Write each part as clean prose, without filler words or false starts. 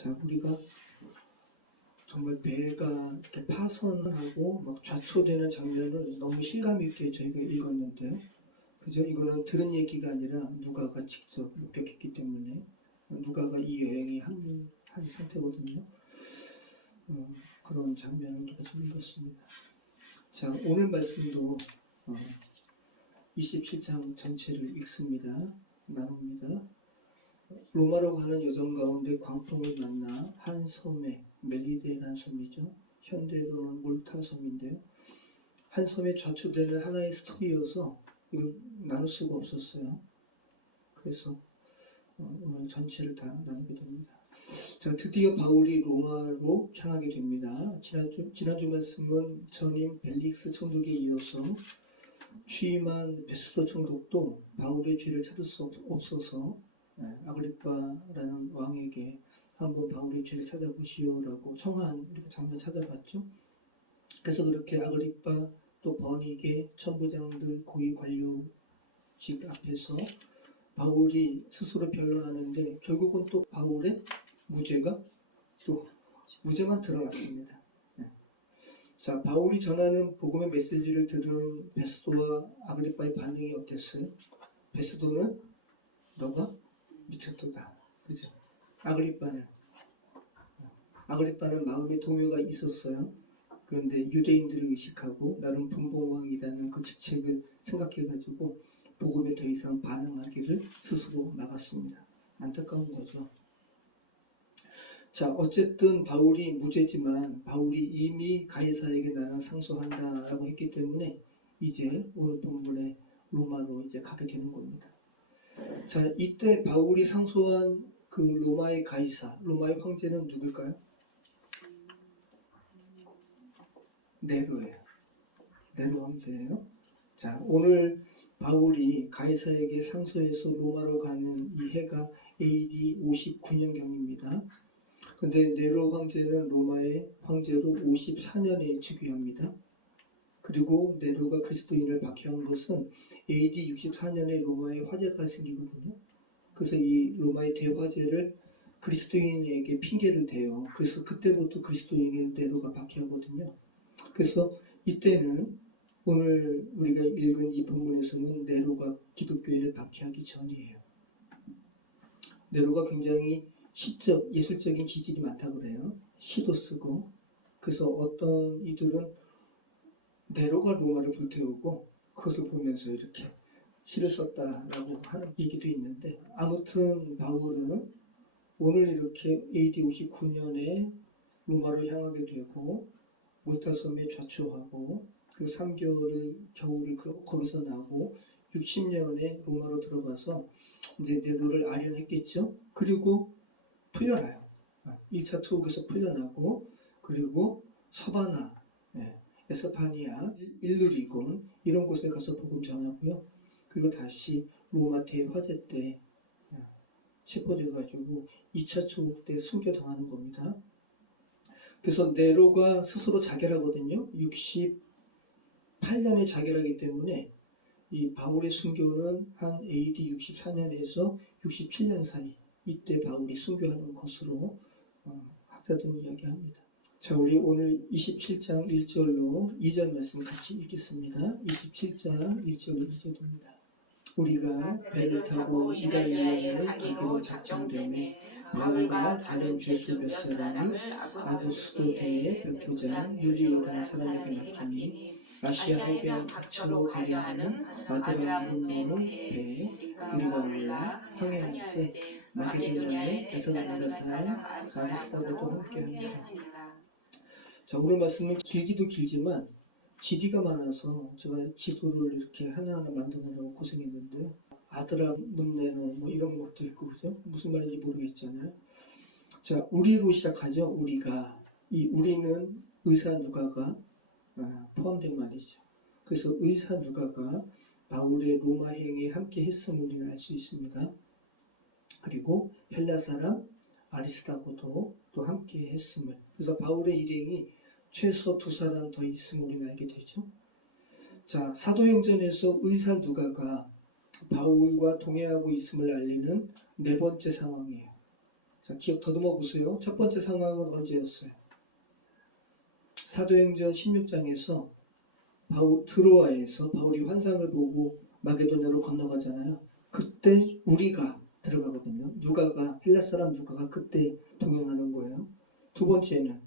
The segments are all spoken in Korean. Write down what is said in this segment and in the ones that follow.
자, 우리가 정말 배가 이렇게 파선하고 막 좌초되는 장면을 너무 실감 있게 저희가 읽었는데요. 그죠? 이거는 들은 얘기가 아니라 누가가 직접 목격했기 때문에 누가가 이 여행에 합류한 상태거든요. 그런 장면을 우리가 지금 읽었습니다. 자, 오늘 말씀도 27장 전체를 읽습니다. 나눕니다. 로마로 가는 여정 가운데 광풍을 만나 한 섬에, 멜리데라는 섬이죠. 현대로는 몰타 섬인데요. 한 섬에 좌초되는 하나의 스토리여서 이걸 나눌 수가 없었어요. 그래서 오늘 전체를 다 나누게 됩니다. 자, 드디어 바울이 로마로 향하게 됩니다. 지난주 말씀은 전임 벨릭스 총독에 이어서 취임한 베스도 총독도 바울의 죄를 찾을 수 없어서 아그리빠라는 왕에게 한번 바울의 죄를 찾아보시오라고 청한 우리가 장면 찾아봤죠. 그래서 그렇게 아그리빠 또 버니게 천부장들 고위 관료직 앞에서 바울이 스스로 변론하는데 결국은 또 바울의 무죄만 드러났습니다. 자, 바울이 전하는 복음의 메시지를 들은 베스도와 아그리빠의 반응이 어땠어요? 베스도는 너가 미쳤도다. 그죠? 아그리빠는 마음에 동요가 있었어요. 그런데 유대인들을 의식하고 나름 분봉왕이라는 그 직책을 생각해가지고 복음에 더 이상 반응하기를 스스로 막았습니다. 안타까운 거죠. 자, 어쨌든 바울이 무죄지만 바울이 이미 가이사에게 나는 상소한다라고 했기 때문에 이제 오늘 본문에 로마로 이제 가게 되는 겁니다. 자, 이때 바울이 상소한 그 로마의 가이사, 로마의 황제는 누굴까요? 네로예요. 네로 황제예요. 자, 오늘 바울이 가이사에게 상소해서 로마로 가는 이 해가 AD 59년경입니다. 근데 네로 황제는 로마의 황제로 54년에 즉위합니다. 그리고 네로가 그리스도인을 박해한 것은 AD 64년에 로마에 화재가 생기거든요. 그래서 이 로마의 대화재를 그리스도인에게 핑계를 대요. 그래서 그때부터 그리스도인을 네로가 박해하거든요. 그래서 이때는 오늘 우리가 읽은 이 본문에서는 네로가 기독교인을 박해하기 전이에요. 네로가 굉장히 시적, 예술적인 기질이 많다고 그래요. 시도 쓰고. 그래서 어떤 이들은 네로가 로마를 불태우고 그것을 보면서 이렇게 시를 썼다라고 하는 얘기도 있는데, 아무튼 바울은 오늘 이렇게 AD 59년에 로마로 향하게 되고 몰타섬에 좌초하고 그 3개월을 겨울을 거기서 나고 60년에 로마로 들어가서 이제 네로를 아련했겠죠. 그리고 풀려나요. 1차 투옥에서 풀려나고, 그리고 서바나, 에스파니아, 일루리곤 이런 곳에 가서 복음 전하고요. 그리고 다시 로마 대화재 때 체포돼가지고 2차 투옥 때 순교당하는 겁니다. 그래서 네로가 스스로 자결하거든요. 68년에 자결하기 때문에 이 바울의 순교는 한 AD 64년에서 67년 사이, 이때 바울이 순교하는 것으로 학자들은 이야기합니다. 자, 우리 오늘 27장 1절로 2절 말씀 같이 읽겠습니다. 27장 1절로 2절입니다. 우리가 배를 타고 이달리아에 가기로 작정되매 바울과 다른 죄수 몇 사람을 아구스도대의 백부장 율리오라는 사람에게 맡기니 아시아 해변 각처로 가려 하는 아드라문노로 배에 우리가 올라 항해할세 마게도냐의 데살로니가 사람 아리스다고도 함께하니라. 자, 오늘 말씀은 길기도 길지만 지리가 많아서 제가 지도를 이렇게 하나하나 만들어내고 고생했는데요. 아드라문네노 뭐 이런 것도 있고, 그죠? 무슨 말인지 모르겠잖아요. 자, 우리로 시작하죠. 우리가. 이 우리는 의사 누가가 포함된 말이죠. 그래서 의사 누가가 바울의 로마 여행에 함께 했음을 우리는 알 수 있습니다. 그리고 헬라 사람 아리스다고도 또 함께 했음을. 그래서 바울의 일행이 최소 2사람 더 있음을 우리는 알게 되죠. 자, 사도행전에서 의사 누가가 바울과 동행하고 있음을 알리는 네 번째 상황이에요. 자, 자, 기억 더듬어 보세요. 첫 번째 상황은 언제였어요? 사도행전 16장에서 드로아에서 바울이 환상을 보고 마게도냐로 건너가잖아요. 그때 우리가 들어가거든요. 누가가, 헬라 사람 누가가 그때 동행하는 거예요. 두 번째는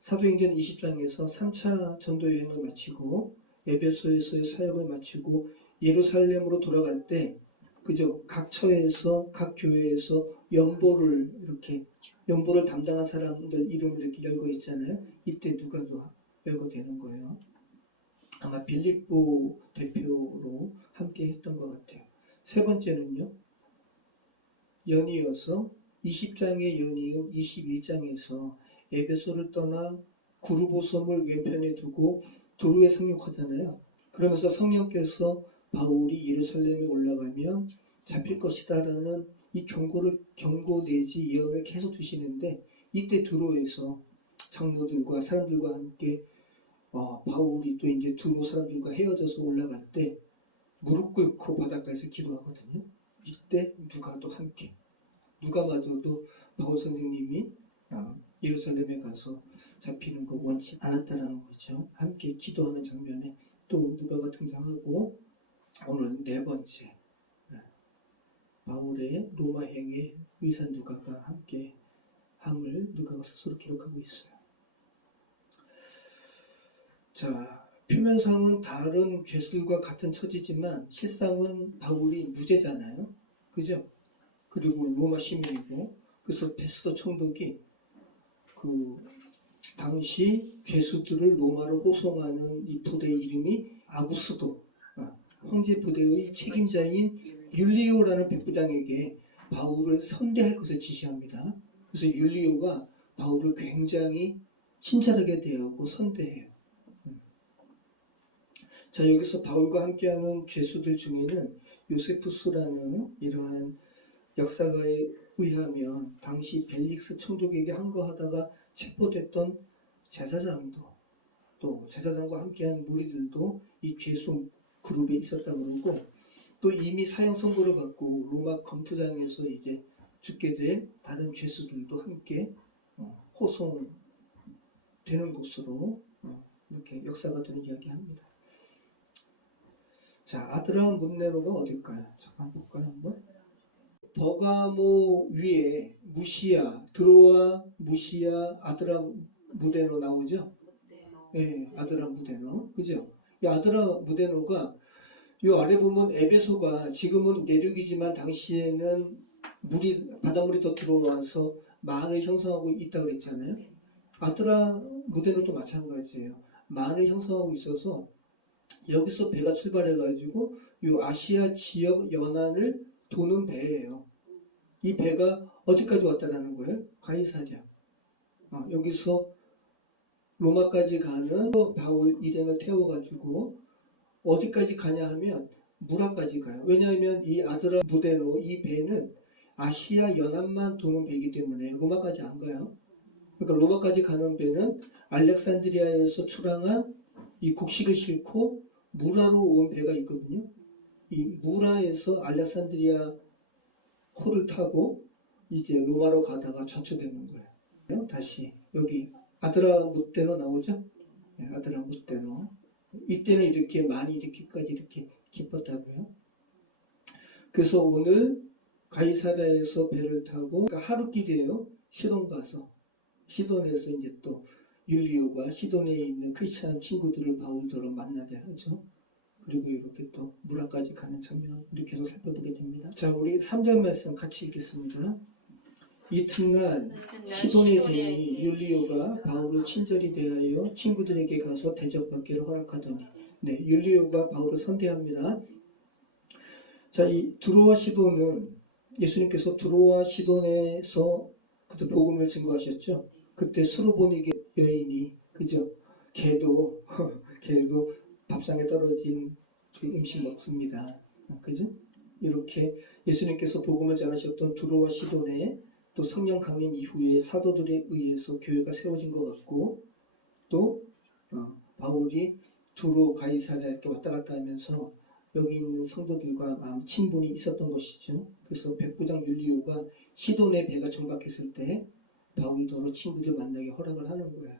사도행전 20장에서 3차 전도 여행을 마치고 에베소에서의 사역을 마치고 예루살렘으로 돌아갈 때 그죠? 각 처에서 각 교회에서 연보를 담당한 사람들 이름을 이렇게 열거 있잖아요. 이때 누가도 열거 되는 거예요. 아마 빌립보 대표로 함께 했던 것 같아요. 세 번째는요. 연이어서 20장의 연이은 21장에서 에베소를 떠나 구르보섬을 왼편에 두고 도로에 상륙하잖아요. 그러면서 성령께서 바울이 예루살렘에 올라가면 잡힐 것이다라는 이 경고 내지 예언을 계속 주시는데 이때 도로에서 장로들과 사람들과 함께 바울이 또 이제 두로 사람들과 헤어져서 올라갈 때 무릎 꿇고 바닷가에서 기도하거든요. 이때 누가도 함께 누가마저도 바울 선생님이 예루살렘에 가서 잡히는 거 원치 않았다라는 거죠. 함께 기도하는 장면에 또 누가가 등장하고 오늘 네 번째 바울의 로마행의 의사 누가가 함께 함을 누가가 스스로 기록하고 있어요. 자, 표면상은 다른 죄수들과 같은 처지지만 실상은 바울이 무죄잖아요. 그죠? 그리고 로마 시민이고 그래서 베스도 총독이 당시 죄수들을 로마로 호송하는 이 부대의 이름이 아구스도 황제 부대의 책임자인 율리오라는 백부장에게 바울을 선대할 것을 지시합니다. 그래서 율리오가 바울을 굉장히 친절하게 대하고 선대해요. 자, 여기서 바울과 함께하는 죄수들 중에는 요세푸스라는 이러한 역사가에 의하면 당시 벨릭스 총독에게 항거하다가 체포됐던 제사장도 또 제사장과 함께한 무리들도 이 죄수 그룹에 있었다 그러고 또 이미 사형 선고를 받고 로마 검투장에서 이제 죽게 될 다른 죄수들도 함께 호송되는 것으로 이렇게 역사가들은 이야기합니다. 자, 아드라 문네로가 어딜까요? 잠깐 볼까요 한번? 버가모 위에 무시아, 드로아, 무시아, 아드라 무데노 나오죠? 예, 아드라 무데노, 그죠? 이 아드라 무데노가 요 아래 보면 에베소가 지금은 내륙이지만 당시에는 바닷물이 더 들어와서 만을 형성하고 있다고 그랬잖아요. 아드라 무데노도 마찬가지예요. 만을 형성하고 있어서 여기서 배가 출발해가지고 요 아시아 지역 연안을 도는 배예요. 이 배가 어디까지 왔다라는 거예요? 가이사랴. 여기서 로마까지 가는 바울 일행을 태워가지고 어디까지 가냐 하면 무라까지 가요. 왜냐하면 이 아드라 무데노 이 배는 아시아 연안만 도는 배이기 때문에 로마까지 안 가요. 그러니까 로마까지 가는 배는 알렉산드리아에서 출항한 이 곡식을 싣고 무라로 온 배가 있거든요. 이 무라에서 알렉산드리아 호를 타고 이제 로마로 가다가 좌초되는 거예요. 다시 여기 아드라 무데노 나오죠? 네, 아드라 무데노. 이때는 이렇게 많이 이렇게까지 이렇게 깊었다고요. 그래서 오늘 가이사랴에서 배를 타고 그러니까 하루길이에요. 시돈 가서 시돈에서 이제 또 율리오가 시돈에 있는 크리스찬 친구들을 바울더러 만나게 하죠. 그리고 이렇게 또 무라까지 가는 장면 우리 계속 살펴보게 됩니다. 자, 우리 3절 말씀 같이 읽겠습니다. 이튿날 시돈에 대니 율리오가 바울을 친절히 대하여 친구들에게 가서 대접받기를 허락하더니 네, 율리오가 바울을 선대합니다. 자, 이 두로와 시돈은 예수님께서 두로와 시돈에서 그때 복음을 증거하셨죠. 그때 수르보니게 여인이 그죠? 걔도 밥상에 떨어진 그 음식 먹습니다. 그죠? 이렇게 예수님께서 복음을 전하셨던 두로와 시돈에 또 성령 강림 이후에 사도들에 의해서 교회가 세워진 것 같고 또 바울이 두로 가이사랴 이렇게 왔다 갔다 하면서 여기 있는 성도들과 친분이 있었던 것이죠. 그래서 백부장 율리오가 시돈의 배가 정박했을 때 바울더러 친구들 만나게 허락을 하는 거예요.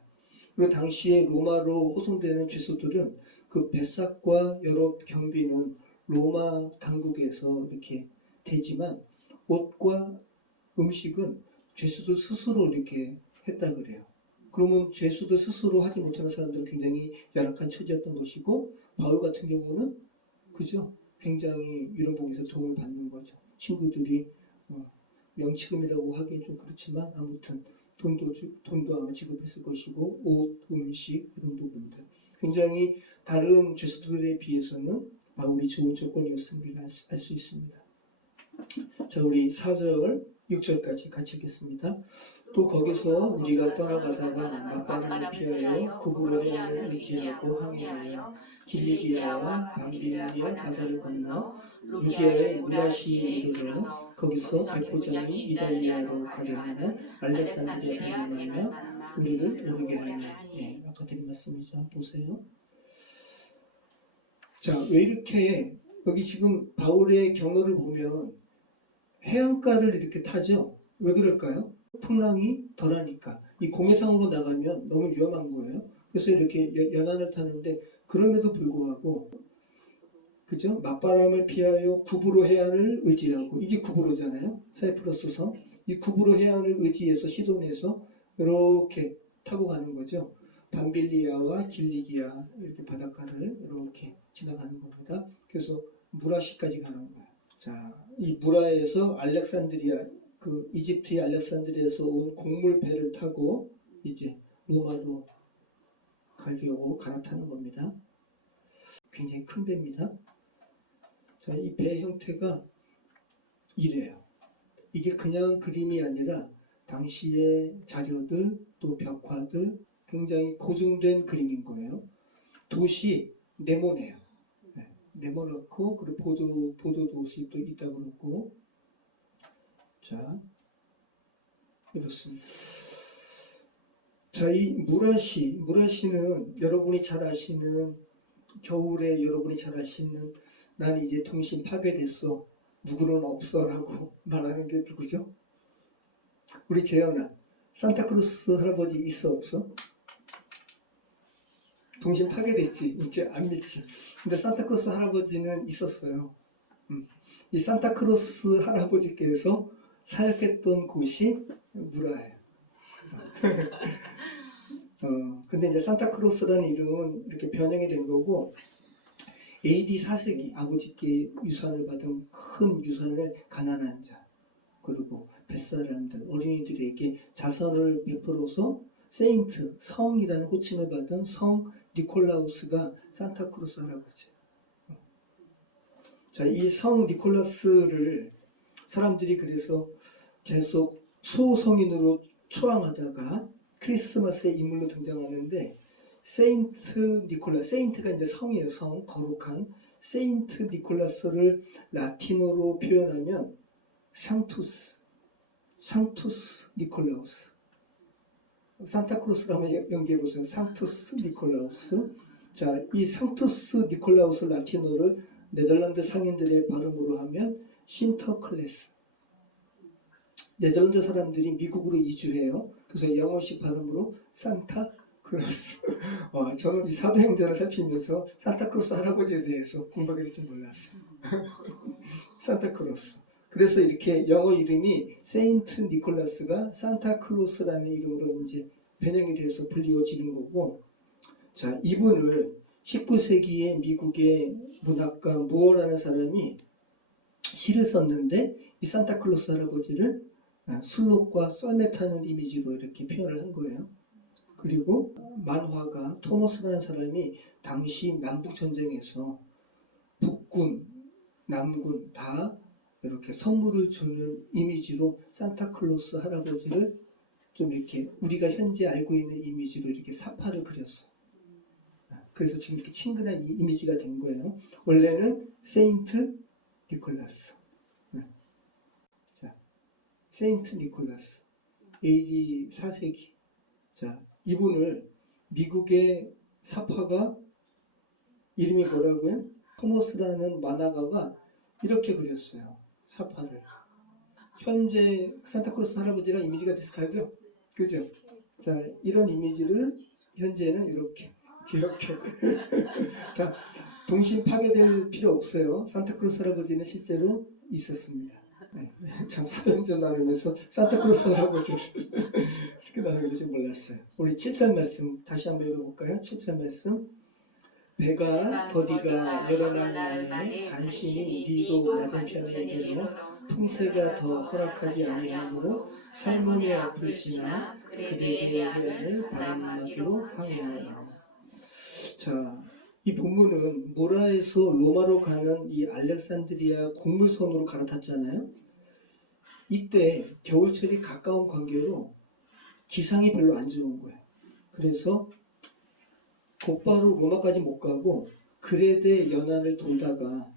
그리고 당시에 로마로 호송되는 죄수들은 그 배삭과 여러 경비는 로마 당국에서 이렇게 되지만 옷과 음식은 죄수들 스스로 이렇게 했다 그래요. 그러면 죄수들 스스로 하지 못하는 사람들은 굉장히 열악한 처지였던 것이고, 바울 같은 경우는 그죠? 굉장히 이런 부분에서 도움을 받는 거죠. 친구들이 명치금이라고 하기엔 좀 그렇지만 아무튼 돈도 아마 지급했을 것이고, 옷, 음식 이런 부분들 굉장히 다른 죄수들에 비해서는 바울이 좋은 조건이었음을 알 수 있습니다. 자, 우리 4절 6절까지 같이 읽겠습니다. 또 거기서 우리가 떠나가다가 막바람을 피하여 구브로 해안을 의지하고 항해하여 길리기아와 밤빌리아 바다를 건너 루기아의 무라시에 이르러 거기서 백부장이 이달리아로 가려 하는 알렉산드리아 배를 만나 우리를 오르게 하니. 예, 아까 드린 말씀이죠. 보세요. 자, 왜 이렇게 여기 지금 바울의 경로를 보면 해안가를 이렇게 타죠. 왜 그럴까요? 풍랑이 덜하니까. 이 공해상으로 나가면 너무 위험한 거예요. 그래서 이렇게 연안을 타는데, 그럼에도 불구하고 그죠? 맞바람을 피하여 구브로 해안을 의지하고, 이게 구브로잖아요. 사이프러스 섬. 이 구브로 해안을 의지해서 시돈에서 이렇게 타고 가는 거죠. 밤빌리아와 길리기아 이렇게 바닷가를 이렇게 지나가는 겁니다. 그래서 무라시까지 가는 거예요. 자, 이 무라에서 알렉산드리아, 그 이집트의 알렉산드리아에서 온 곡물 배를 타고 이제 로마로 가려고 갈아타는 겁니다. 굉장히 큰 배입니다. 자, 이 배 형태가 이래요. 이게 그냥 그림이 아니라 당시의 자료들 또 벽화들 굉장히 고증된 그림인 거예요. 도시 네모네요. 네모놓고, 그리고 보도 도시 또 있다고 그러고. 자, 이렇습니다. 자, 이 무라시는 여러분이 잘 아시는, 겨울에 여러분이 잘 아시는 난 이제 동심 파괴됐어, 누구는 없어라고 말하는 게 누구죠? 우리 재현아, 산타크로스 할아버지 있어 없어? 동심 파괴됐지. 이제 안 믿지. 근데 산타크로스 할아버지는 있었어요. 이 산타크로스 할아버지께서 사역했던 곳이 무라예요. 근데 이제 산타크로스라는 이름은 이렇게 변형이 된 거고, AD 4세기 아버지께 유산을 받은 큰 유산을 가난한 자, 그리고 뱃사람들, 어린이들에게 자선을 베풀어서 세인트, 성이라는 호칭을 받은 성 니콜라우스가 산타크로스 할아버지. 자, 이 성 니콜라스를 사람들이 그래서 계속 소성인으로 추앙하다가 크리스마스의 인물로 등장하는데, 세인트 니콜라스, 세인트가 이제 성이에요. 성, 거룩한. 세인트 니콜라스를 라틴어로 표현하면 상투스 니콜라우스. 산타크로스로 한번 연기해보세요. 상투스 니콜라우스. 자, 이 상투스 니콜라우스 라틴어를 네덜란드 상인들의 발음으로 하면 신터클레스. 네덜란드 사람들이 미국으로 이주해요. 그래서 영어식 발음으로 산타클로스. 저는 이 사도행전을 살피면서 산타크로스 할아버지에 대해서 공부하게 될 줄 몰랐어요. 산타크로스. 그래서 이렇게 영어 이름이 세인트 니콜라스가 산타클로스라는 이름으로 이제 변형이 돼서 불리워지는 거고, 자, 이분을 19세기에 미국의 문학가 무어라는 사람이 시를 썼는데, 이 산타클로스 할아버지를 술록과 썰매 타는 이미지로 이렇게 표현을 한 거예요. 그리고 만화가 토머스라는 사람이 당시 남북전쟁에서 북군, 남군 다 이렇게 선물을 주는 이미지로 산타클로스 할아버지를 좀 이렇게 우리가 현재 알고 있는 이미지로 이렇게 사파를 그렸어. 그래서 지금 이렇게 친근한 이미지가 된 거예요. 원래는 세인트 니콜라스. 자, 세인트 니콜라스. AD 4세기. 자, 이분을 미국의 사파가 이름이 뭐라고요? 토머스라는 만화가가 이렇게 그렸어요. 사파를. 현재 산타크로스 할아버지랑 이미지가 비슷하죠? 그죠? 자, 이런 이미지를 현재는 이렇게 귀엽게 자, 동심 파괴될 필요 없어요. 산타크로스 할아버지는 실제로 있었습니다. 네, 참 사연전 나누면서 산타크로스 할아버지를 이렇게 나누는지 몰랐어요. 우리 7절 말씀 다시 한번 읽어볼까요? 7절 말씀. 배가 더디가 여러 날 만에 간신히 니도 맞은편에 이르러 풍세가 더 허락하지 아니하므로 살몬의 앞을 지나 그레데의 해안을 바람막이로 항해하여. 자, 이 본문은 모라에서 로마로 가는 이 알렉산드리아 곡물선으로 갈아탔잖아요. 이때 겨울철이 가까운 관계로 기상이 별로 안 좋은 거예요. 그래서 곧바로 로마까지 못 가고 그레데 연안을 돌다가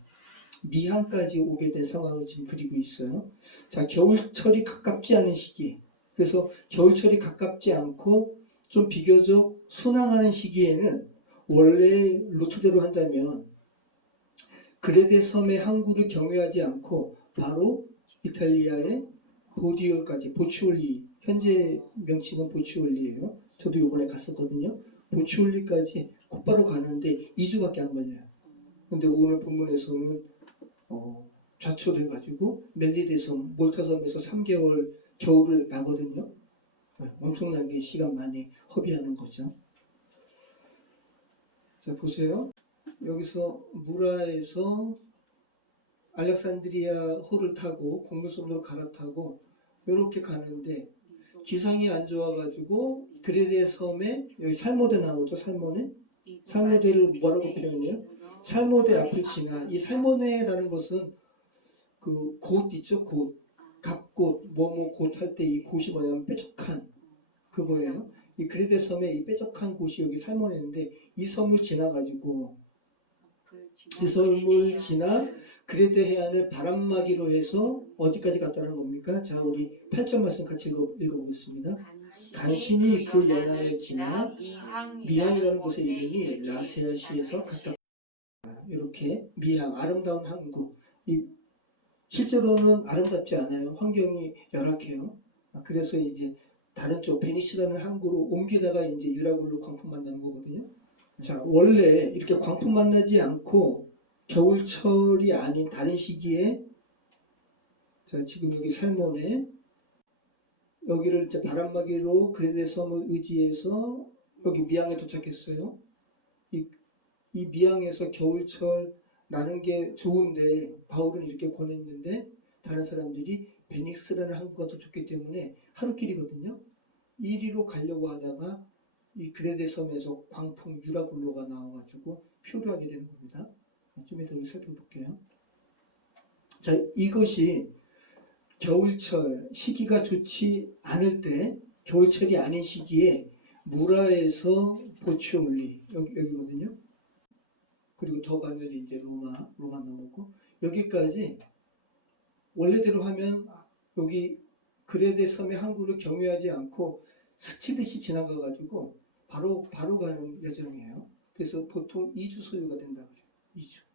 미항까지 오게 된 상황을 지금 그리고 있어요. 자, 겨울철이 가깝지 않은 시기. 그래서 겨울철이 가깝지 않고 좀 비교적 순항하는 시기에는 원래 루트대로 한다면 그레데 섬의 항구를 경유하지 않고 바로 이탈리아의 보디올까지, 보치올리, 현재 명칭은 보치올리예요. 저도 이번에 갔었거든요. 보치올리까지 곧바로 가는데 2주밖에 안 걸려요. 근데 오늘 본문에서는 좌초돼가지고 멜리데섬, 몰타섬에서 3개월 겨울을 나거든요. 엄청나게 시간 많이 허비하는 거죠. 자, 보세요. 여기서 무라에서 알렉산드리아 호를 타고 곡물선으로 갈아타고 이렇게 가는데 기상이 안 좋아가지고 그레데 섬에 여기 살모데 나오죠. 살모데를 뭐라고 표현해요? 살모데 앞을 지나. 이 살모데라는 것은 그 곶 있죠. 곶, 갑곶, 뭐뭐 곶 할 때 이 곶이 뭐냐면 뾰족한 그거예요. 이 그레데 섬에 이 뾰족한 곶이 여기 살모데인데 이 섬을 지나가지고 이 섬을 지나 그레데 해안을 바람막이로 해서 어디까지 갔다는 겁니까? 자, 우리 8절 말씀 같이 읽어보겠습니다. 간신히 그 연안을 지나 미항이라는 곳의 이름이 라세아시에서 가깝다. 이렇게 미항, 아름다운 항구. 실제로는 아름답지 않아요. 환경이 열악해요. 그래서 이제 다른 쪽 베니스라는 항구로 옮기다가 이제 유라굴로 광풍 만나는 거거든요. 자, 원래 이렇게 광풍 만나지 않고 겨울철이 아닌 다른 시기에 자, 지금 여기 살몬에 여기를 이제 바람막이로 그레데 섬을 의지해서 여기 미항에 도착했어요. 이 미항에서 겨울철 나는 게 좋은데 바울은 이렇게 권했는데 다른 사람들이 베닉스라는 항구가 더 좋기 때문에 하루길이거든요. 이리로 가려고 하다가 이 그레데 섬에서 광풍 유라굴로가 나와가지고 표류하게 되는 겁니다. 좀 이따 우리 살펴볼게요. 자, 이것이 겨울철 시기가 좋지 않을 때 겨울철이 아닌 시기에 무라에서 보치올리 여기거든요. 그리고 더 가면 이제 로마 나오고 여기까지 원래대로 하면 여기 그레데 섬의 항구를 경유하지 않고 스치듯이 지나가가지고 바로 가는 여정이에요. 그래서 보통 2주 소요가 된다 그래요. 2주.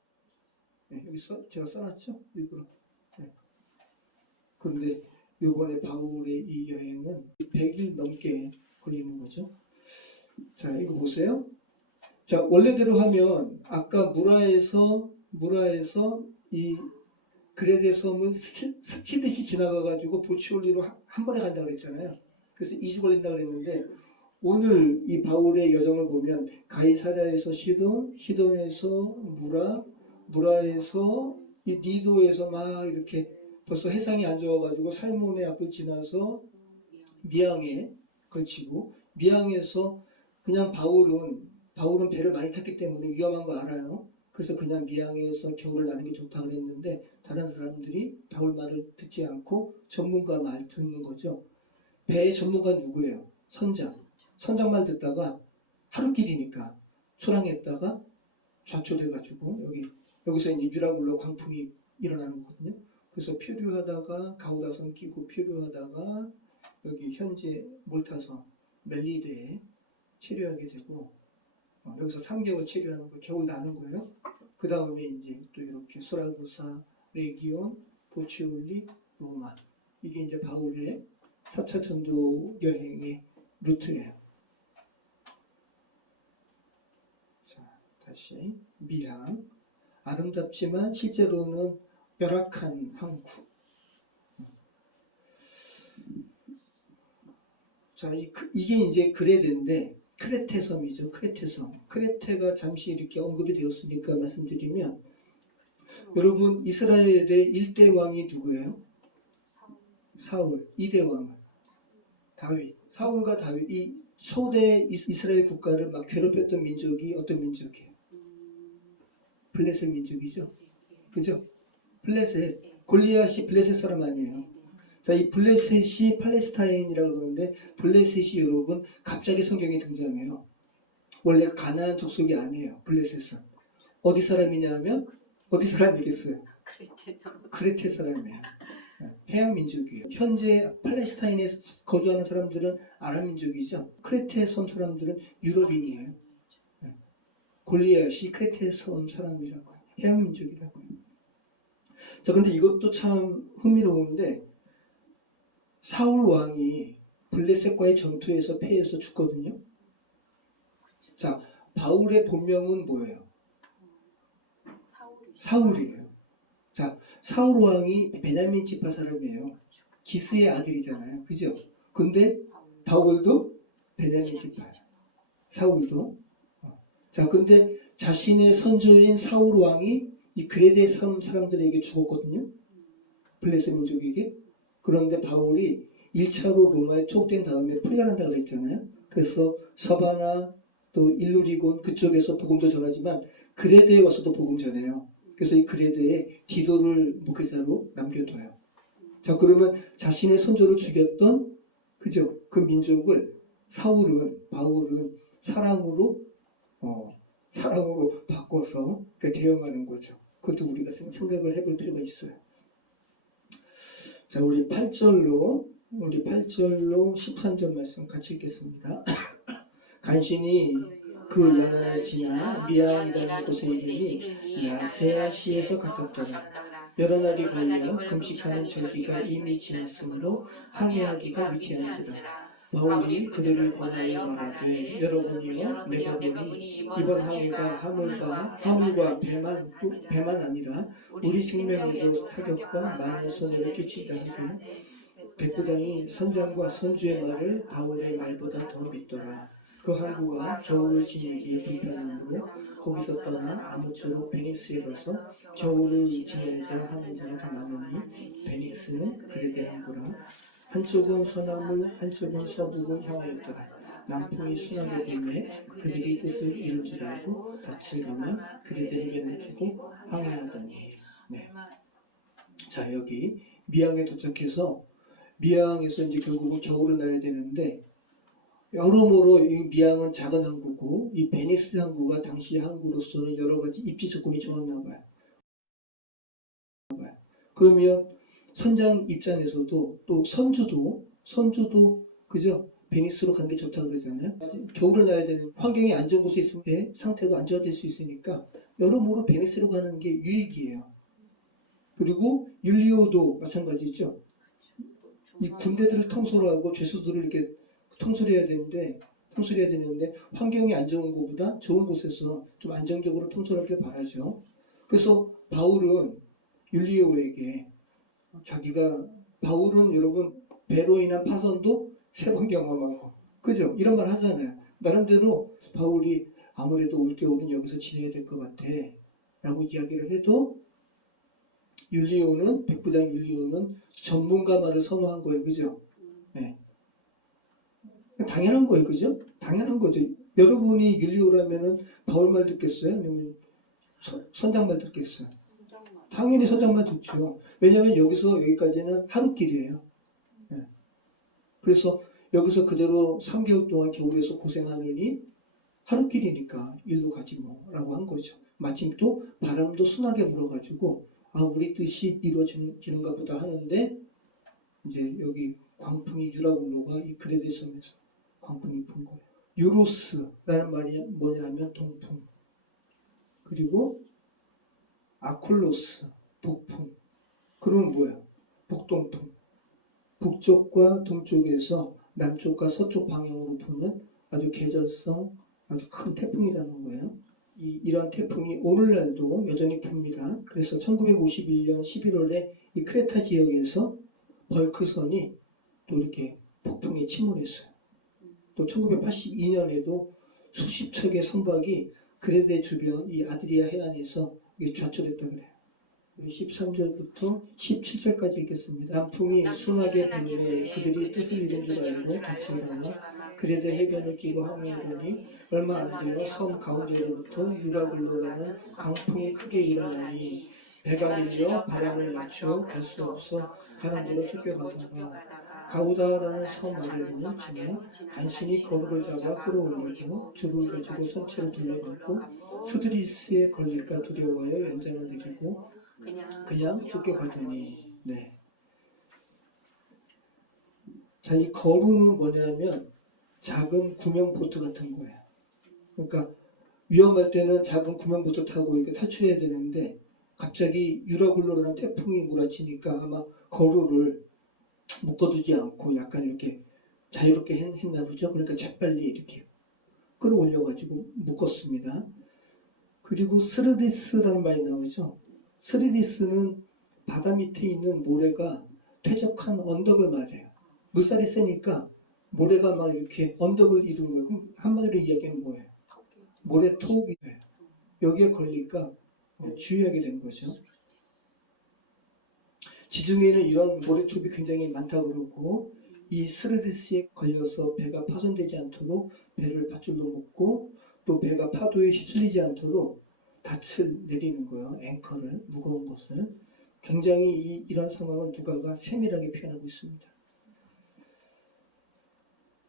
네, 여기 제가 써놨죠? 일부러. 네. 그런데 이번에 바울의 이 여행은 100일 넘게 걸리는 거죠. 자, 이거 보세요. 자, 원래대로 하면 아까 무라에서 이 그레데 섬을 스치듯이 지나가가지고 보치올리로 한 번에 간다고 그랬잖아요. 그래서 2주 걸린다고 그랬는데 오늘 이 바울의 여정을 보면 가이사랴에서 시돈에서 무라에서 이 니도에서 막 이렇게 벌써 해상이 안 좋아가지고 살몬의 앞을 지나서 미항에 걸치고 미항에서 그냥 바울은 배를 많이 탔기 때문에 위험한 거 알아요. 그래서 그냥 미항에서 겨울을 나는 게 좋다 그랬는데 다른 사람들이 바울 말을 듣지 않고 전문가 말 듣는 거죠. 배의 전문가 누구예요? 선장 말 듣다가 하루길이니까 초랑했다가 좌초돼가지고 여기서 이제 유라굴로 광풍이 일어나는 거거든요. 그래서 표류하다가 가우다섬 끼고 표류하다가 여기 현재 몰타섬 멜리데에 체류하게 되고 여기서 3개월 체류하는 거 겨울 나는 거예요. 그 다음에 이제 또 이렇게 수라구사, 레기온, 보치올리, 로마. 이게 이제 바울의 4차 전도 여행의 루트예요. 자, 다시 미항. 아름답지만 실제로는 열악한 항구. 자, 이게 이제 그레데인데 크레테 섬이죠. 크레테 섬. 크레테가 잠시 이렇게 언급이 되었으니까 말씀드리면 여러분 이스라엘의 1대 왕이 누구예요? 사울. 2대 왕은 다윗. 사울과 다윗. 이 초대 이스라엘 국가를 막 괴롭혔던 민족이 어떤 민족이에요? 블레셋 민족이죠. 그죠? 블레셋. 골리앗이 블레셋 사람 아니에요. 자, 이 블레셋이 팔레스타인이라고 그러는데 블레셋이 여러분 갑자기 성경에 등장해요. 원래 가나안 족속이 아니에요. 블레셋은. 어디 사람이냐면 어디 사람이겠어요? 크레테 사람이에요. 해양 민족이에요. 현재 팔레스타인에 거주하는 사람들은 아랍 민족이죠. 크레테 섬 사람들은 유럽인이에요. 골리앗이 크레테 섬 사람이라고 해요. 해양 민족이라고 해요. 자, 근데 이것도 참 흥미로운데 사울 왕이 블레셋과의 전투에서 패해서 죽거든요. 자, 바울의 본명은 뭐예요? 사울이에요. 자, 사울 왕이 베냐민 지파 사람이에요. 기스의 아들이잖아요. 그죠? 근데 바울도 베냐민 지파예요. 사울도. 자, 근데 자신의 선조인 사울 왕이 이 그레데 섬 사람들에게 죽었거든요. 블레셋 민족에게. 그런데 바울이 1차로 로마에 투옥된 다음에 풀려난다 그랬잖아요. 그래서 서바나 또 일루리곤 그쪽에서 복음도 전하지만 그레데에 와서도 복음 전해요. 그래서 이 그레데에 디도를 목회자로 남겨둬요. 자, 그러면 자신의 선조를 죽였던 그죠? 그 민족을 바울은 사랑으로 바꿔서 대응하는 거죠. 그것도 우리가 생각을 해볼 필요가 있어요. 자, 우리 8절로 13절 말씀 같이 읽겠습니다. 간신히 그 연안을 지나 미항이라는 곳에 이르니 라세아시에서 가깝더라. 여러 날이 걸려 금식하는 절기가 이미 지났으므로 항해하기가 위태한지라. 바울이 그들을 권하여 말하되 여러분이여 내가 보니 이번 항해가 화물과 배만 아니라 우리 생명에도 타격과 많은 손해를 끼치리라 하되 백부장이 선장과 선주의 말을 바울의 말보다 더 믿더라. 그 항구가 겨울을 지내기에 불편하므로 거기서 떠나 아무쪼록 베니스에 가서 겨울을 지내자 하는 자가 더 많으니 베니스는 그레데 항구라. 한쪽은 서남을 한쪽은 서북을 향하였더라. 남풍이 순하게 불매 그들이 뜻을 이룰 줄 알고 닻을 감아 그레데를 연락하고 항해하더니. 네. 자, 여기 미항에 도착해서 미항에서 이제 결국은 겨울을 나야 되는데 여러모로 이 미항은 작은 항구고 이 베니스 항구가 당시 항구로서는 여러 가지 입지 조건이 좋았나 봐요. 그러면 선장 입장에서도 또 선주도 그죠? 베니스로 가는 게 좋다고 그러잖아요. 겨울을 나야 되는 환경이 안 좋은 곳에 있을 때 상태도 안 좋아질 수 있으니까 여러모로 베니스로 가는 게 유익이에요. 그리고 율리오도 마찬가지죠. 이 군대들을 통솔 하고 죄수들을 이렇게 통솔해야 되는데 환경이 안 좋은 곳보다 좋은 곳에서 좀 안정적으로 통솔하길 바라죠. 그래서 바울은 율리오에게 바울은 여러분 배로 인한 파손도 3번 경험하고 그죠? 이런 말 하잖아요. 나름대로 바울이 아무래도 올겨울은 여기서 지내야 될 것 같아 라고 이야기를 해도 백부장 율리오는 전문가 말을 선호한 거예요. 그죠? 네. 당연한 거예요. 그죠? 당연한 거죠. 여러분이 율리오라면은 바울 말 듣겠어요? 아니면 선장 말 듣겠어요? 당연히 선장 말 듣죠. 왜냐하면 여기까지는 하루길이에요. 네. 그래서 여기서 그대로 3개월 동안 겨울에서 고생하느니 하루길이니까 일로 가지 뭐라고 한 거죠. 마침 또 바람도 순하게 불어가지고 우리 뜻이 이루어지는가 보다 하는데 이제 여기 광풍이 유라굴로가 이 그레데 섬에서 광풍이 분 거예요. 유로스라는 말이 뭐냐면 동풍, 그리고 아콜로스, 북풍. 그러면 뭐야? 북동풍. 북쪽과 동쪽에서 남쪽과 서쪽 방향으로 부는 아주 계절성 아주 큰 태풍이라는 거예요. 이러한 태풍이 오늘날도 여전히 붑니다. 그래서 1951년 11월에 이 크레타 지역에서 벌크선이 또 이렇게 폭풍에 침몰했어요. 또 1982년에도 수십 척의 선박이 그레데 주변 이 아드리아 해안에서 좌초됐다 그래요. 13절부터 17절까지 읽겠습니다. 남풍이 순하게 불매 그들이 뜻을 이룬 줄 알고 닻을 달아 그레데 해변을 끼고 항해하더니 얼마 안 되어 섬 가운데로부터 유라굴로라는 강풍이 크게 일어나니 배가 밀려 바람을 맞추어 갈 수 없어 가는 대로 쫓겨가다가 가우다라는 섬 아래로 지나 간신히 거루를 잡아 끌어올리고 줄을 가지고 선체를 둘러봤고 스드리스에 걸릴까 두려워하여 연장을 내리고 그냥 쫓겨가더니. 네. 자, 이 거루는 뭐냐면 작은 구명보트 같은 거예요. 그러니까 위험할 때는 작은 구명보트 타고 이렇게 탈출해야 되는데 갑자기 유라굴로라는 태풍이 몰아치니까 아마 거루를 묶어두지 않고 약간 이렇게 자유롭게 했나 보죠. 그러니까 재빨리 이렇게 끌어올려가지고 묶었습니다. 그리고 스르디스라는 말이 나오죠. 스르디스는 바다 밑에 있는 모래가 퇴적한 언덕을 말해요. 물살이 세니까 모래가 막 이렇게 언덕을 이루는 거예요. 그럼 한마디로 이야기하면 뭐예요? 모래톱이에요. 여기에 걸리니까 주의하게 된 거죠. 지중해에는 이런 모래톱이 굉장히 많다고 그러고 이 스르디스에 걸려서 배가 파손되지 않도록 배를 밧줄로 묶고 또 배가 파도에 휩쓸리지 않도록 닻을 내리는 거예요. 앵커를, 무거운 것을. 굉장히 이런 상황을 누가가 세밀하게 표현하고 있습니다.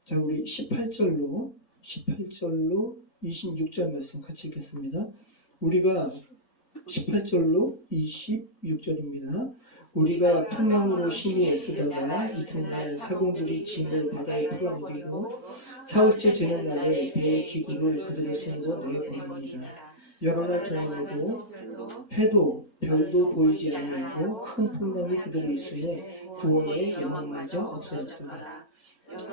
자, 우리 18절로 26절 말씀 같이 읽겠습니다. 우리가 18절로 26절입니다. 우리가 풍랑으로 심히 애쓰다가 이튿날 사공들이 짐을 바다에 풀어내리고 사흘째 되는 날에 배의 기구를 그들의 손으로 내버립니다. 여러 날 동안에도 해도 별도 보이지 아니하고 큰 풍랑이 그들이 있으니 구원의 영광마저 없어졌다.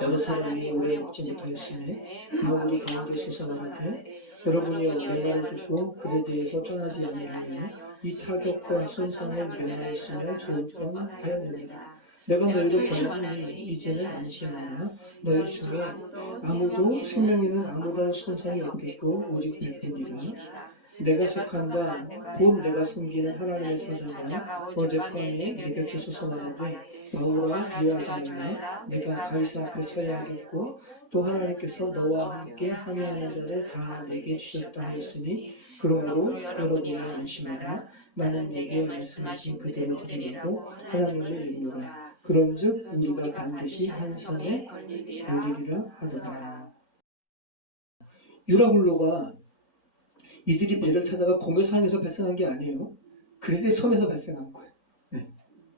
여러 사람이 오래 먹지 못하였으니 바울이 가운데 서서 말하되 여러분이여 내 말을 듣고 그에 대해서 떠나지 아니하여 이 타격과 손상을 면하였으면 좋을 뻔하였느니라. 내가 너희를 권하노니 이제는 안심하라. 너희 중에 아무도 생명에는 아무런 손상이 없겠고 오직 백뿐이라. 내가 속한다 곧 내가 섬기는 하나님의 사자가 어젯밤에 내 곁에 서서 말하되 바울아 두려워하지 말라. 내가 가이사 앞에 서야 하겠고 또 하나님께서 너와 함께 항해하는 자를 다 내게 주셨다 하였으니 그러므로 여러분이 안심하라. 나는 내게 말씀하신 그대로 드리려고 하나님을 믿노라. 그런즉 우리가 반드시 한 섬에 걸리리라 하더라. 유라굴로가 이들이 배를 타다가 공해산에서 발생한 게 아니에요. 그레데 섬에서 발생한 거예요. 네.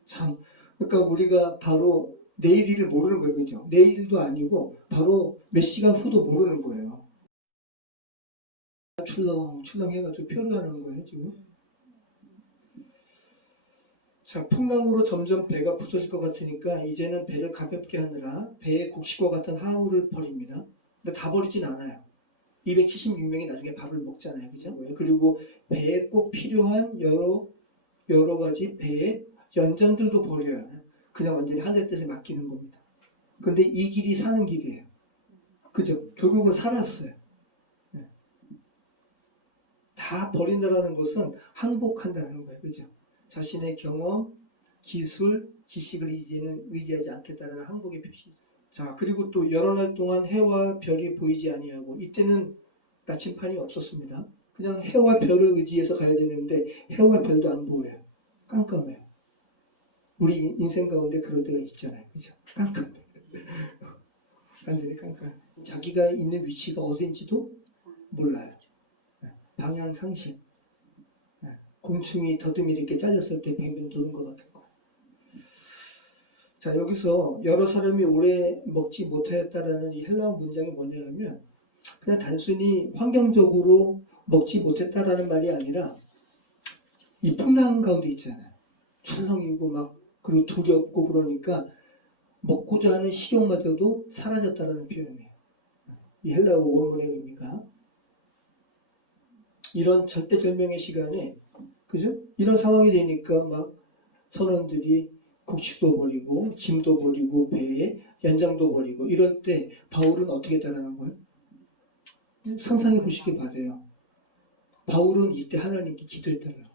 참, 그러니까 우리가 바로 내일 일을 모르는 거예요. 그죠? 내일 일도 아니고 바로 몇 시간 후도 모르는 거예요. 출렁출렁 해가지고 표류하는 거예요, 지금. 자, 풍랑으로 점점 배가 부서질 것 같으니까 이제는 배를 가볍게 하느라 배의 곡식과 같은 하우를 버립니다. 근데 다 버리진 않아요. 276명이 나중에 밥을 먹잖아요. 그죠? 그리고 배에 꼭 필요한 여러 가지 배의 연장들도 버려요. 그냥 완전히 하늘의 뜻에 맡기는 겁니다. 근데 이 길이 사는 길이에요. 그죠? 결국은 살았어요. 네. 다 버린다는 것은 항복한다는 거예요. 그죠? 자신의 경험, 기술, 지식을 이제는 의지하지 않겠다는 항복의 표시죠. 자, 그리고 또 여러 날 동안 해와 별이 보이지 아니하고 이때는 나침판이 없었습니다. 그냥 해와 별을 의지해서 가야 되는데 해와 별도 안 보여요. 깜깜해요. 우리 인생 가운데 그럴 때가 있잖아요. 그죠? 깜깜해. 완전히 깜깜해. 자기가 있는 위치가 어딘지도 몰라요. 방향 상실. 곤충이 더듬이 이렇게 잘렸을 때 뱅뱅 도는 것 같은 거. 자, 여기서 여러 사람이 오래 먹지 못하였다라는 이 헬라어 문장이 뭐냐면 그냥 단순히 환경적으로 먹지 못했다라는 말이 아니라 이 풍랑 가운데 있잖아요. 출렁이고 막 그리고 두렵고 그러니까 먹고자 하는 식욕마저도 사라졌다라는 표현이에요. 이 헬라어 원문의 의미가 이런 절대절명의 시간에 그죠? 이런 상황이 되니까 막 선원들이 곡식도 버리고 짐도 버리고 배에 연장도 버리고 이럴 때 바울은 어떻게 따라하는 거예요? 상상해 보시기 바래요. 바울은 이때 하나님께 기도했다는 거예요.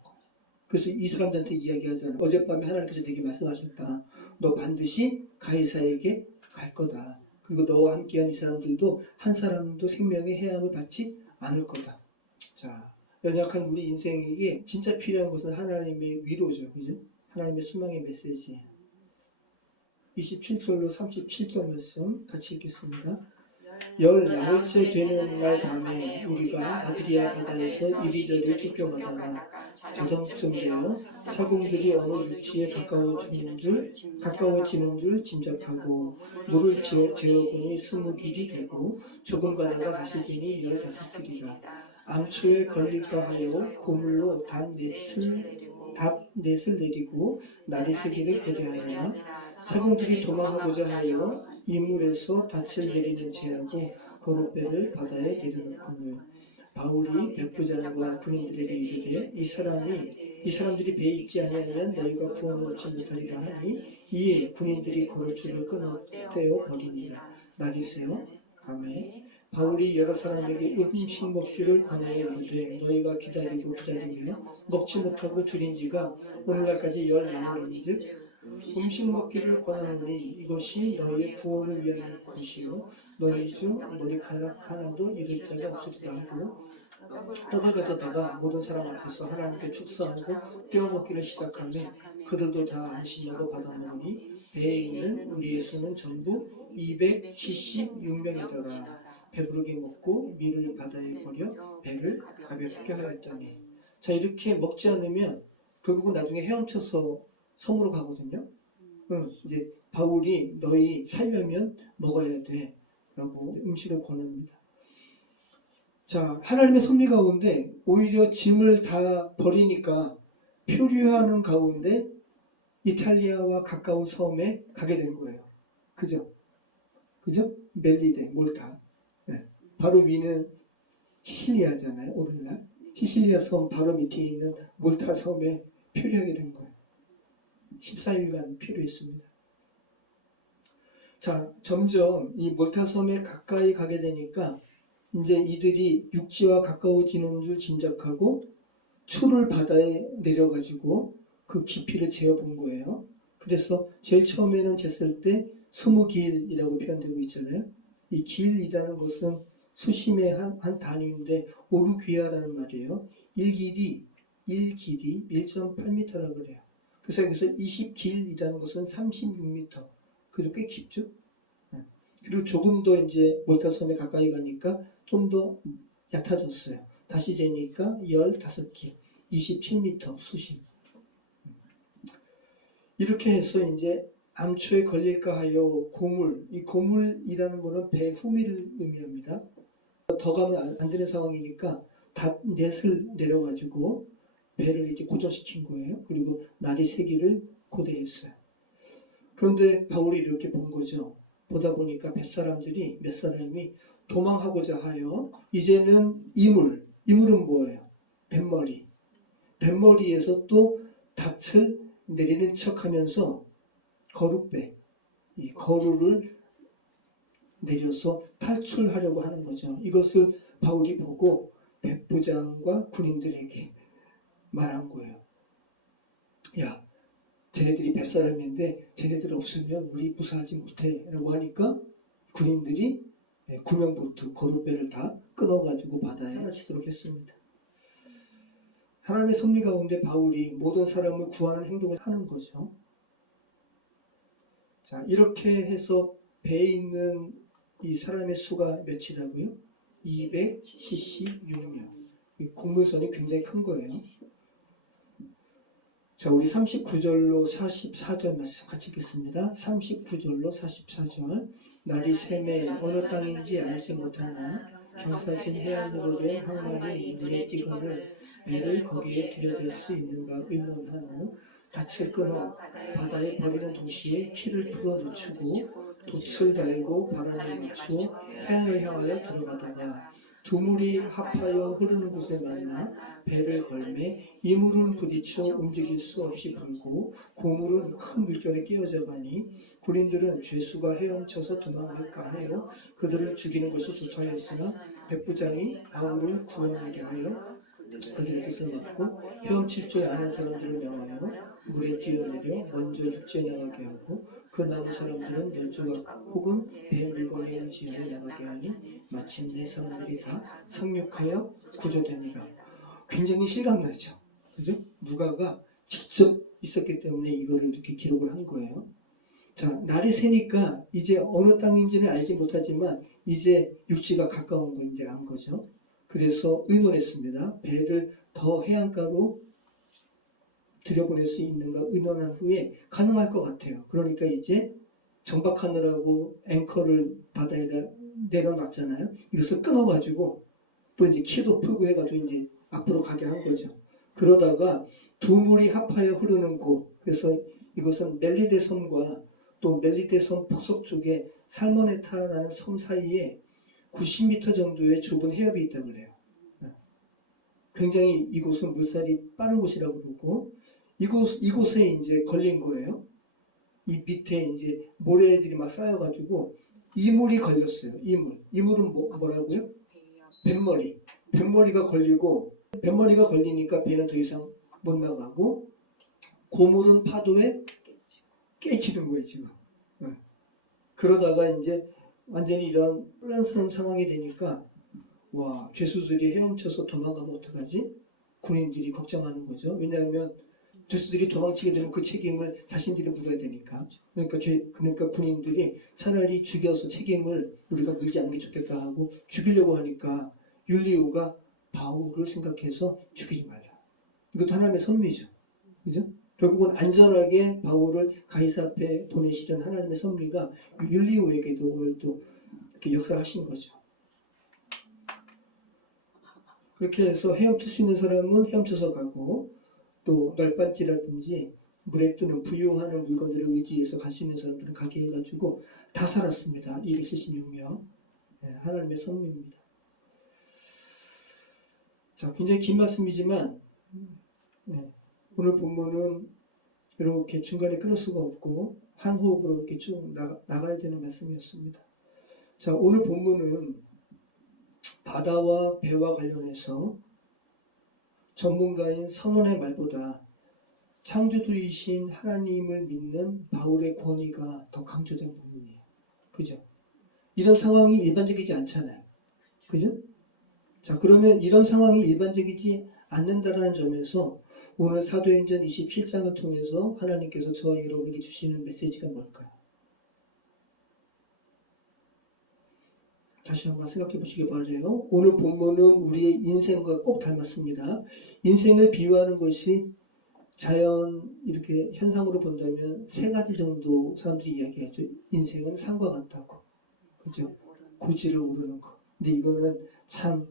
그래서 이 사람들한테 이야기하잖아요. 어젯밤에 하나님께서 내게 말씀하셨다. 너 반드시 가이사에게 갈 거다. 그리고 너와 함께한 이 사람들도 한 사람도 생명의 해함을 받지 않을 거다. 자, 연약한 우리 인생에게 진짜 필요한 것은 하나님의 위로죠. 그죠? 하나님의 소망의 메시지. 27절로 37절 말씀 같이 읽겠습니다. 14일째 되는 날 밤에 우리가 아드리아 바다에서 이리저리 쫓겨가다가 저녁쯤 되어 사공들이 어느 육지에 가까워지는 줄 짐작하고 물을 재어보니 20길이 되고 조금 가다가 다시 보니 15길이라. 암초에 걸릴까 하여 고물로 닷넷을 내리고 날이 새기를 거대하였나 사공들이 도망하고자 하여 이물에서 닻을 내리는 제하고 거룻배를 바다에 내려놓거늘 바울이 백부장과 군인들에게 이르되 이 사람들이 배에 있지 아니하면 너희가 구원을 얻지 못하리라 하니 이에 군인들이 거룻줄을 끊어떼어 버리니라. 날이 새어 가매 바울이 여러 사람에게 음식 먹기를 권하여 이르되 너희가 기다리며 먹지 못하고 줄인 지가 오늘날까지 14일인즉 음식 먹기를 권하노니 이것이 너희의 구원을 위한 것이요 너희 중 머리카락 하나도 잃을 자가 없으리라 하고 떡을 가져다가 모든 사람 앞에서 하나님께 축사하고 떼어 먹기를 시작하며 그들도 다 안심 먹어 받아 먹으니 배에 있는 우리의 수는 전부 276명이더라. 배부르게 먹고 밀을 바다에 버려 배를 가볍게 하였더니. 자, 이렇게 먹지 않으면 결국은 나중에 헤엄쳐서 섬으로 가거든요. 이제 바울이 너희 살려면 먹어야 돼 라고 음식을 권합니다. 자, 하나님의 섭리 가운데 오히려 짐을 다 버리니까 표류하는 가운데 이탈리아와 가까운 섬에 가게 된 거예요. 그죠? 멜리데, 몰타. 네. 바로 위는 시실리아잖아요. 오늘날 시실리아 섬 바로 밑에 있는 몰타 섬에 표류하게 된 거예요. 14일간 표류했습니다. 자, 점점 이 몰타 섬에 가까이 가게 되니까 이제 이들이 육지와 가까워지는 줄 짐작하고 추를 바다에 내려가지고 그 깊이를 재어본 거예요. 그래서 제일 처음에는 쟀을 때 20길이라고 표현되고 있잖아요. 이 길이라는 것은 수심의 한 단위인데 오르귀아라는 말이에요. 1길이 1.8m라고 그래요. 그래서 여기서 20길이라는 것은 36m. 그래도 꽤 깊죠? 그리고 조금 더 이제 몰타섬에 가까이 가니까 좀 더 얕아졌어요. 다시 재니까 15길, 27m 수심. 이렇게 해서 이제 암초에 걸릴까 하여 고물, 이 고물이라는 거는 배 후미를 의미합니다. 더 가면 안 되는 상황이니까 닷넷을 내려가지고 배를 이렇게 고정시킨 거예요. 그리고 날이 새기를 고대했어요. 그런데 바울이 이렇게 본 거죠. 보다 보니까 몇 사람이 도망하고자 하여 이제는 이물은 뭐예요? 뱃머리에서 또 닻을 내리는 척하면서 거룻배, 이 거루를 내려서 탈출하려고 하는 거죠. 이것을 바울이 보고 백부장과 군인들에게 말한 거예요. 야, 쟤네들이 뱃사람인데 쟤네들 없으면 우리 무사하지 못해 라고 하니까 군인들이 구명보트, 거룻배를 다 끊어가지고 바다에 하나치도록 했습니다. 하나님의 섭리 가운데 바울이 모든 사람을 구하는 행동을 하는 거죠. 자, 이렇게 해서 배에 있는 이 사람의 수가 몇이라고요? 276명. 공문선이 굉장히 큰 거예요. 자, 우리 39절로 44절 말씀 같이 읽겠습니다. 39절로 44절. 날이 새매 어느 땅인지 알지 못하나 경사진 해안으로 된 항만이 물에 뛰거늘 배를 거기에 들여댈 수 있는가 의논한 후 닻을 끊어 바다에 버리는 동시에 키를 풀어 늦추고 돛을 달고 바람에 맞추어 해안을 향하여 들어가다가 두 물이 합하여 흐르는 곳에 만나 배를 걸매 이 물은 부딪혀 움직일 수 없이 불고 고물은 큰 물결에 끼어져 가니 군인들은 죄수가 헤엄쳐서 도망갈까 하여 그들을 죽이는 것이 좋다 했으나 백부장이 바울을 구원하게 하여 그들의 뜻을 막고 헤엄칠 줄 아는 사람들을 명하여 물에 뛰어내려 먼저 육지에 나가게 하고 그 남은 사람들은 멸조각 혹은 배 물건에 의지하여 나가게 하니 마침내 사람들이 다 상륙하여 구조됩니다. 굉장히 실감나죠. 그죠? 누가가 직접 있었기 때문에 이거를 이렇게 기록을 한 거예요. 자, 날이 새니까 이제 어느 땅인지는 알지 못하지만 이제 육지가 가까운 거 이제 안 거죠. 그래서 의논했습니다. 배를 더 해안가로 들여보낼 수 있는가 의논한 후에 가능할 것 같아요. 그러니까 이제 정박하느라고 앵커를 바다에다 내려놨잖아요. 이것을 끊어가지고 또 이제 키도 풀고 해가지고 이제 앞으로 가게 한 거죠. 그러다가 두 물이 합하여 흐르는 곳, 그래서 이것은 멜리데 섬과 또 멜리데 섬 북서 쪽에 살모네타라는 섬 사이에 90m 정도의 좁은 해협이 있다고 그래요. 굉장히 이곳은 물살이 빠른 곳이라고 그러고 이곳에 이제 걸린 거예요. 이 밑에 이제 모래들이 막 쌓여가지고 이물이 걸렸어요. 이물은 뭐라고요? 뱃머리가 걸리고 뱃머리가 걸리니까 배는 더 이상 못 나가고 고물은 파도에 깨지는 거예요 지금. 그러다가 이제 완전히 이런 혼란스러운 상황이 되니까 와, 죄수들이 헤엄쳐서 도망가면 어떡하지? 군인들이 걱정하는 거죠. 왜냐하면 죄수들이 도망치게 되면 그 책임을 자신들이 물어야 되니까. 그러니까 군인들이 차라리 죽여서 책임을 우리가 물지 않는 게 좋겠다 하고 죽이려고 하니까 율리오가 바울을 생각해서 죽이지 말라. 이것도 하나님의 섭리죠. 그죠? 결국은 안전하게 바울을 가이사 앞에 보내시려는 하나님의 섭리가 율리오에게도 오늘 또 이렇게 역사하신 거죠. 그렇게 해서 헤엄칠 수 있는 사람은 헤엄쳐서 가고 또 널빤지라든지 물에 뜨는 부유하는 물건들을 의지해서 갈 수 있는 사람들은 가게 해가지고 다 살았습니다. 276명. 하나님의 섭리입니다. 자, 굉장히 긴 말씀이지만 오늘 본문은 이렇게 중간에 끊을 수가 없고 한 호흡으로 이렇게 쭉 나가야 되는 말씀이었습니다. 자, 오늘 본문은 바다와 배와 관련해서 전문가인 선원의 말보다 창조주이신 하나님을 믿는 바울의 권위가 더 강조된 부분이에요. 그죠? 이런 상황이 일반적이지 않잖아요. 그죠? 자, 그러면 이런 상황이 일반적이지 않는다는 점에서 오늘 사도행전 27장을 통해서 하나님께서 저와 여러분에게 주시는 메시지가 뭘까요? 다시 한번 생각해 보시기 바라요. 오늘 본문은 우리의 인생과 꼭 닮았습니다. 인생을 비유하는 것이 자연 이렇게 현상으로 본다면 세 가지 정도 사람들이 이야기하죠. 인생은 산과 같다고. 그죠? 고지를 오르는 거. 근데 이거는 참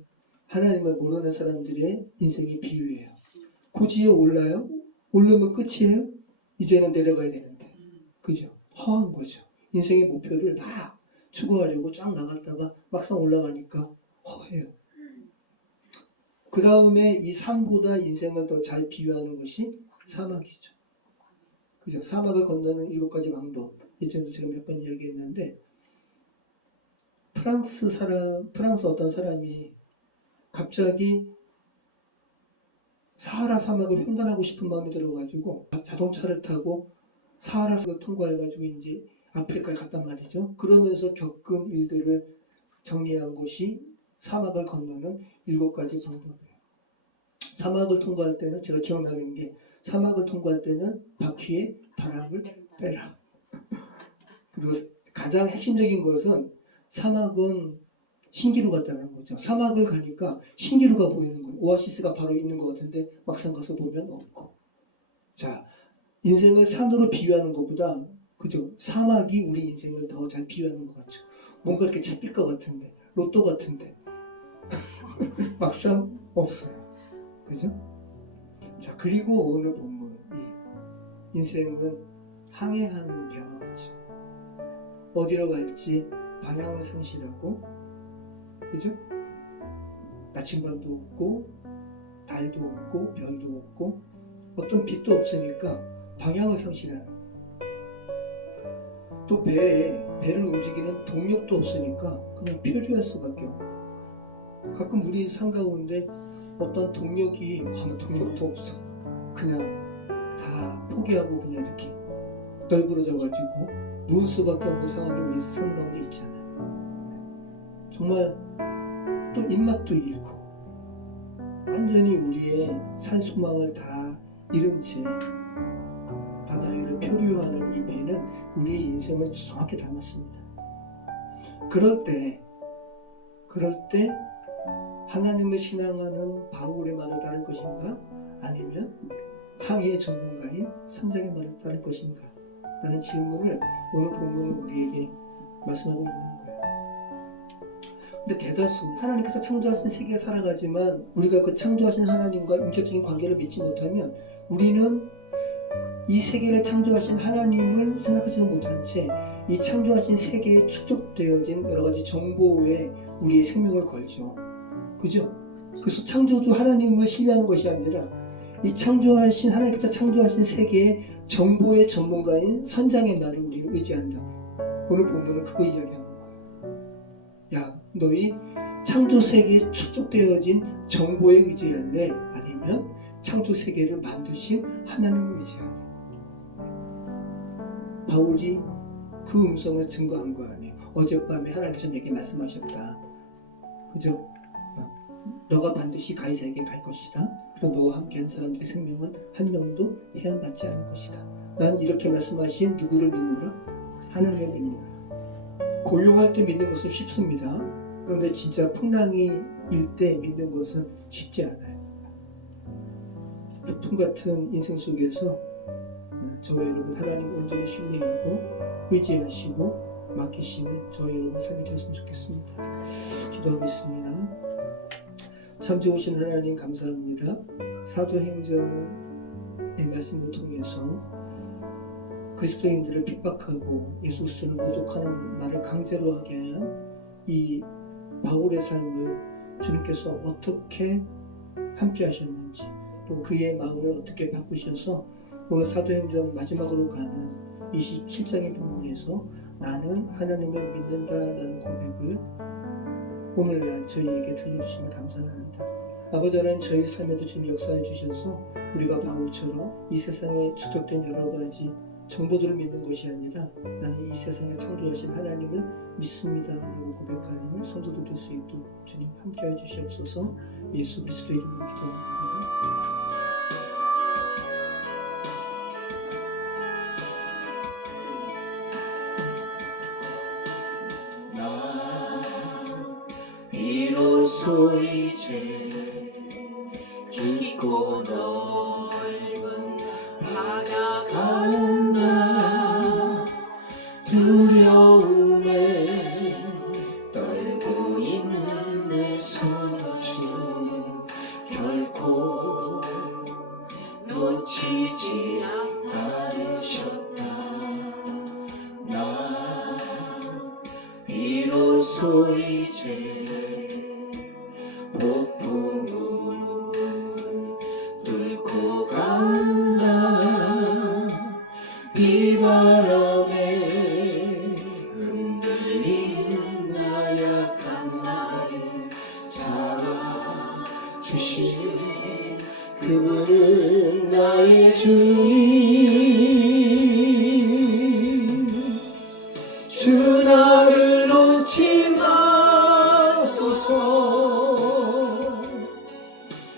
하나님을 모르는 사람들의 인생의 비유예요. 고지에 올라요? 오르면 끝이에요? 이제는 내려가야 되는데. 그죠? 허한 거죠. 인생의 목표를 막 추구하려고 쫙 나갔다가 막상 올라가니까 허해요. 그 다음에 이 삶보다 인생을 더 잘 비유하는 것이 사막이죠. 그죠? 사막을 건너는 7가지 방법. 예전에도 제가 몇 번 이야기했는데 프랑스 어떤 사람이 갑자기 사하라 사막을 횡단하고 싶은 마음이 들어가지고 자동차를 타고 사하라 사막을 통과해가지고 이제 아프리카에 갔단 말이죠. 그러면서 겪은 일들을 정리한 것이 사막을 건너는 7가지 방법이에요. 사막을 통과할 때는 제가 기억나는 게 사막을 통과할 때는 바퀴에 바람을 빼라. 그리고 가장 핵심적인 것은 사막은 신기루 같다는 거죠. 사막을 가니까 신기루가 보이는 거예요. 오아시스가 바로 있는 것 같은데 막상 가서 보면 없고. 자, 인생을 산으로 비유하는 것보다 그죠? 사막이 우리 인생을 더 잘 비유하는 것 같죠. 뭔가 이렇게 잡힐 것 같은데, 로또 같은데, 막상 없어요. 그죠? 자, 그리고 오늘 본문, 이 인생은 항해하는 배와 같죠. 어디로 갈지 방향을 상실하고, 그죠? 나침반도 없고, 달도 없고, 별도 없고, 어떤 빛도 없으니까 방향을 상실하는. 또 배를 움직이는 동력도 없으니까 그냥 표류할 수밖에 없고. 가끔 우리 삶 가운데 어떤 동력이 아무 동력도 없어. 그냥 다 포기하고 그냥 이렇게 널브러져가지고 누울 수밖에 없는 상황이 우리 삶 가운데 있잖아요. 정말 또 입맛도 잃고 완전히 우리의 살 소망을 다 잃은 채 바다 위를 표류하는 이 배는 우리의 인생을 정확히 담았습니다. 그럴 때 하나님을 신앙하는 바울의 말을 따를 것인가? 아니면 항해의 전문가인 선장의 말을 따를 것인가? 라는 질문을 오늘 본문은 우리에게 말씀하고 있는 거예요. 근데 대다수 하나님께서 창조하신 세계에 살아가지만 우리가 그 창조하신 하나님과 인격적인 관계를 맺지 못하면 우리는 이 세계를 창조하신 하나님을 생각하지도 못한 채 이 창조하신 세계에 축적되어진 여러가지 정보에 우리의 생명을 걸죠. 그죠? 그래서 창조주 하나님을 신뢰하는 것이 아니라 이 창조하신 하나님께서 창조하신 세계의 정보의 전문가인 선장의 말을 우리는 의지한다고요. 오늘 본문은 그거 이야기하는 거예요. 야, 너희 창조 세계에 축적되어진 정보에 의지할래? 아니면 창조 세계를 만드신 하나님을 의지할래? 바울이 그 음성을 증거한 거 아니에요. 어젯밤에 하나님께서 내게 말씀하셨다. 그죠? 너가 반드시 가이사에게 갈 것이다. 그리고 너와 함께한 사람들의 생명은 한 명도 해안받지 않을 것이다. 난 이렇게 말씀하신 누구를 믿노라? 하나님을 믿노라. 고요할 때 믿는 것은 쉽습니다. 그런데 진짜 풍랑이 일 때 믿는 것은 쉽지 않아요. 폭풍 같은 인생 속에서 저와 여러분 하나님 온전히 신뢰하고 의지하시고 맡기시는 저와 여러분 삶이 되었으면 좋겠습니다. 기도하겠습니다. 참 좋으신 하나님 감사합니다. 사도행전의 말씀을 통해서 그리스도인들을 핍박하고 예수 그리스도를 모독하는 말을 강제로 하게 한 이 바울의 삶을 주님께서 어떻게 함께 하셨는지 또 그의 마음을 어떻게 바꾸셔서 오늘 사도행전 마지막으로 가는 27장의 본문에서 나는 하나님을 믿는다라는 고백을 오늘날 저희에게 들려주시면 감사합니다. 아버지 하나님, 저희 삶에도 주님 역사해 주셔서 우리가 바울처럼 이 세상에 축적된 여러 가지 정보들을 믿는 것이 아니라 나는 이 세상을 창조하신 하나님을 믿습니다 라고 고백하는 성도들 될 수 있도록 주님 함께해 주시옵소서. 예수 그리스도의 이름으로 기도합니다. 비로소 이제 깊고 넓은 바다 가는나 두려움에 떨고 있는 내 손을 주 결코 놓치지 않으셨다. 나 비로소 이제 폭풍을 뚫고 간다. 비바람에 흔들리는 나약한 나를 잡아주시는 그분은 나의 주님. 주 나를 놓지 마소서.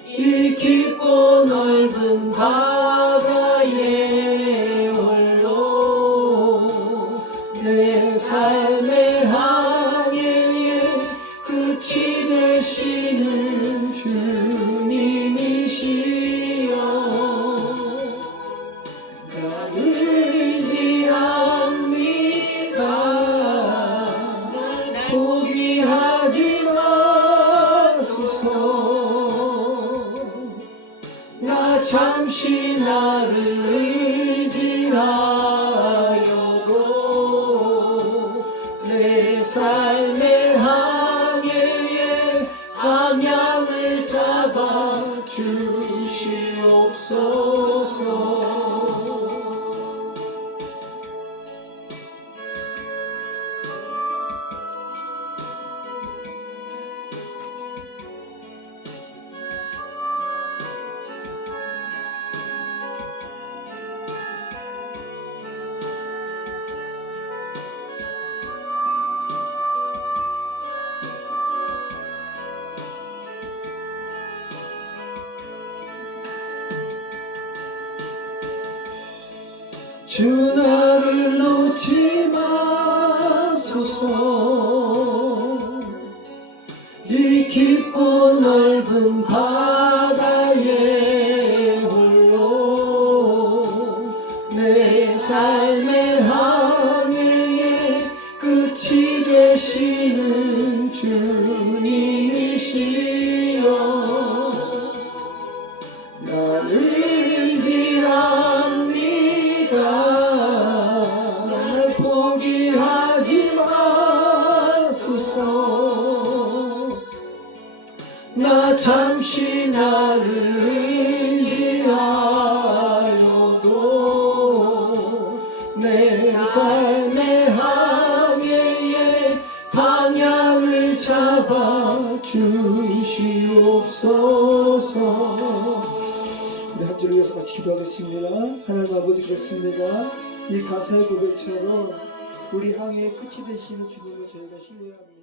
이 깊고 넓은 바다에 홀로 내 삶의 항해에 끝이 되시는 주님이시여. 잠시 나를 의지하여도 내 삶의 항해에 방향을 잡아 주시옵소서. 주 나를 놓지 마소서. 이 깊고 넓은 바다에 홀로 내 삶의 항해에 끝이 되시는 주님이시여. 나 의지합니다. 날 포기하지 마소서. 나 잠시 나를 의지하여도 내 삶의 항해에 방향을 잡아 주시옵소서. 우리 한 주를 위해서 같이 기도하겠습니다. 하나님 아버지, 그렇습니다. 이 가사의 고백처럼 우리 항해의 끝이 되시는 주님을 저희가 신뢰합니다.